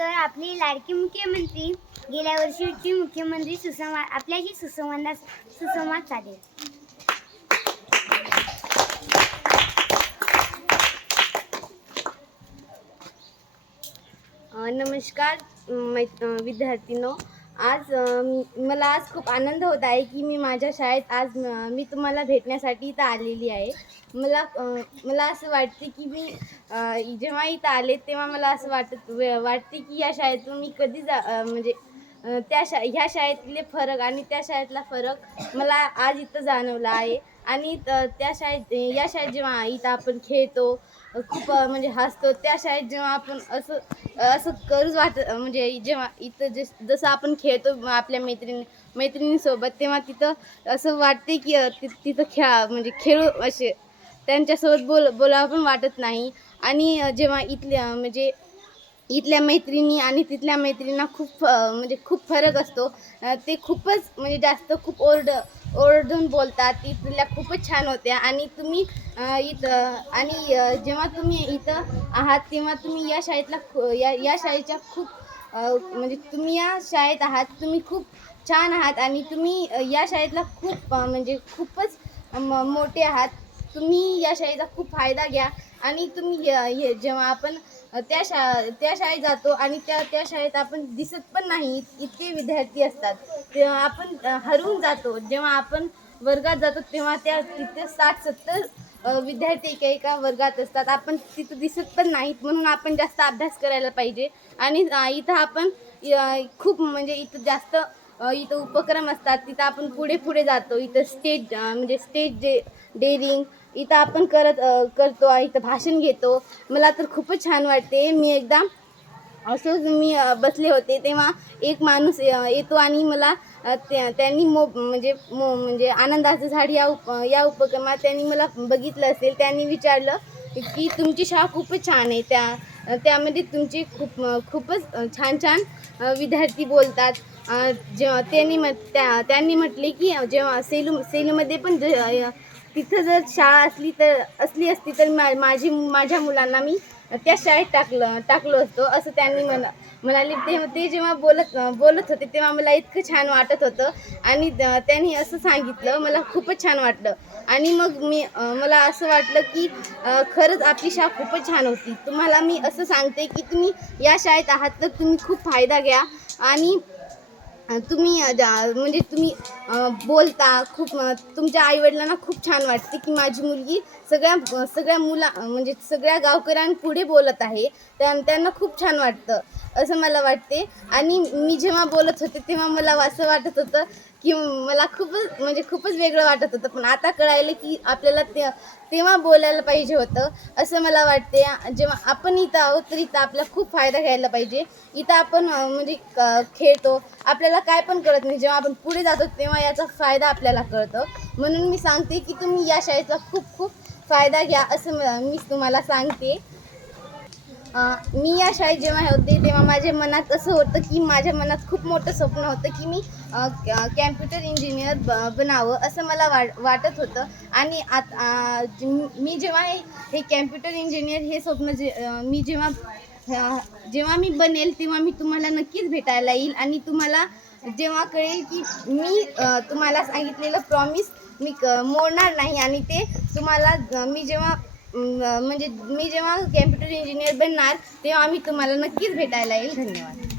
तर आपली लाडकी मुख्यमंत्री गेल्या वर्षीची मुख्यमंत्री सुसंवाद आपल्याशी सुसंवाद सुसंवाद साधेल नमस्कार मै विद्यार्थीनो. आज मला आज खूप आनंद होत आहे की मी माझ्या शाळेत आज मी तुम्हाला भेटण्यासाठी इथं आलेली आहे. मला मला असं वाटते की मी जेव्हा इथं आले तेव्हा मला असं वाटत वाटते की या शाळेतून मी कधी जा म्हणजे त्या शा ह्या शाळेतले फरक आणि त्या शाळेतला फरक मला आज इथं जाणवला आहे. आणि त- त्या शाळेत या शाळेत जेव्हा इथं आपण खेळतो खूप म्हणजे हसतो त्या शाळेत जेव्हा आपण असं असं करूच वाट म्हणजे जेव्हा इथं जस जसं आपण खेळतो आपल्या मैत्रिणी मैत्रिणींसोबत तेव्हा तिथं असं वाटते की तिथं खेळा म्हणजे खेळू असे त्यांच्यासोबत बोल बोलावं पण वाटत नाही. आणि जेव्हा इथल्या म्हणजे इथल्या मैत्रिणी आणि तिथल्या मैत्रिणींना खूप म्हणजे खूप फरक असतो. ते खूपच म्हणजे जास्त खूप ओरड ओरडून बोलतात. इथल्या खूपच छान होत्या. आणि तुम्ही इथं आणि जेव्हा तुम्ही इथं आहात तेव्हा तुम्ही या शाळेतला खू- या या शाळेच्या खूप म्हणजे तुम्ही या शाळेत आहात तुम्ही खूप छान आहात आणि तुम्ही या शाळेतला खूप म्हणजे खूपच म- मोठे आहात. तुम्ही या शाळेचा खूप फायदा घ्या. आणि तुम्ही हे जेव्हा आपण त्या शा त्या शाळेत जातो आणि त्या त्या शाळेत आपण दिसत पण नाही. इतके विद्यार्थी असतात. तेव्हा आपण हरवून जातो. जेव्हा आपण वर्गात जातो तेव्हा त्या तिथे साठ सत्तर विद्यार्थी एका एका वर्गात असतात. आपण तिथं दिसत पण नाहीत. म्हणून आपण जास्त अभ्यास करायला पाहिजे. आणि इथं आपण खूप म्हणजे इथं जास्त इथं उपक्रम असतात तिथं आपण पुढे पुढे जातो. इथं स्टेज म्हणजे स्टेज डे डेअरिंग इथं आपण करत करतो इथं भाषण घेतो. मला तर खूपच छान वाटते. मी एकदा असंच मी बसले होते तेव्हा एक माणूस येतो आणि मला त्या- त्यांनी मो म्हणजे मो म्हणजे आनंदाचं झाड या उप या उपक्रमात त्यांनी मला बघितलं असेल त्यांनी विचारलं की तुमची शाळा खूपच छान आहे त्या त्यामध्ये तुमचे खूप खूपच छान छान विद्यार्थी बोलतात. जेव्हा त्यांनी म त्या त्यांनी म्हटले की जेव्हा सेलू सेलूमध्ये पण ज- तिथं जर शाळा असली तर असली असती तर मा माझी माझ्या मुलांना मी त्या शाळेत टाकलं टाकलो असतो. असं त्यांनी म्हणा म्हणाले ते ते जेव्हा बोलत बोलत होते तेव्हा मला इतकं छान वाटत होतं. आणि त्यांनी असं सांगितलं मला खूपच छान वाटलं. आणि मग मी मला असं वाटलं की खरंच आपली शाळा खूपच छान होती. तुम्हाला मी असं सांगते की तुम्ही या शाळेत आहात तर तुम्ही खूप फायदा घ्या. आणि तुम्ही म्हणजे तुम्ही बोलता खूप तुमच्या आईवडिलांना खूप छान वाटते की माझी मुलगी सगळ्या सगळ्या मुला म्हणजे सगळ्या गावकऱ्यांपुढे बोलत आहे. त्या त्यांना खूप छान वाटतं असं मला वाटते. आणि मी जेव्हा बोलत होते तेव्हा मला असं वाटत होतं की मला खूपच म्हणजे खूपच वेगळं वाटत होतं. पण आता कळायलं की आपल्याला ते तेव्हा बोलायला पाहिजे होतं असं मला वाटते. जेव्हा आपण इथं आहोत तर इथं आपला खूप फायदा घ्यायला पाहिजे. इथं आपण म्हणजे क- खेळतो. आपल्याला काय पण कळत नाही. जेव्हा आपण पुढे जातो तेव्हा याचा फायदा आपल्याला कळतो. म्हणून मी सांगते की तुम्ही या शाळेचा खूप खूप फायदा घ्या असं मी तुम्हाला सांगते. मी या शाळेत जेव्हा होते तेव्हा माझ्या मनात असं होतं की माझ्या मनात खूप मोठं स्वप्न होतं की मी कॅम्प्युटर इंजिनियर ब बनावं असं मला वाट वाटत होतं. आणि आत मी जेव्हा हे हे कॅम्प्युटर इंजिनियर हे स्वप्न जे मी जेव्हा जेव्हा मी बनेल तेव्हा मी तुम्हाला नक्कीच भेटायला येईल आणि तुम्हाला जेव्हा कळेल की मी तुम्हाला सांगितलेलं प्रॉमिस मी क- मोडणार नाही आणि ते तुम्हाला मी जेव्हा म्हणजे मी जेव्हा कॅम्प्युटर इंजिनियर बनणार तेव्हा आम्ही तुम्हाला नक्कीच भेटायला येईल. धन्यवाद.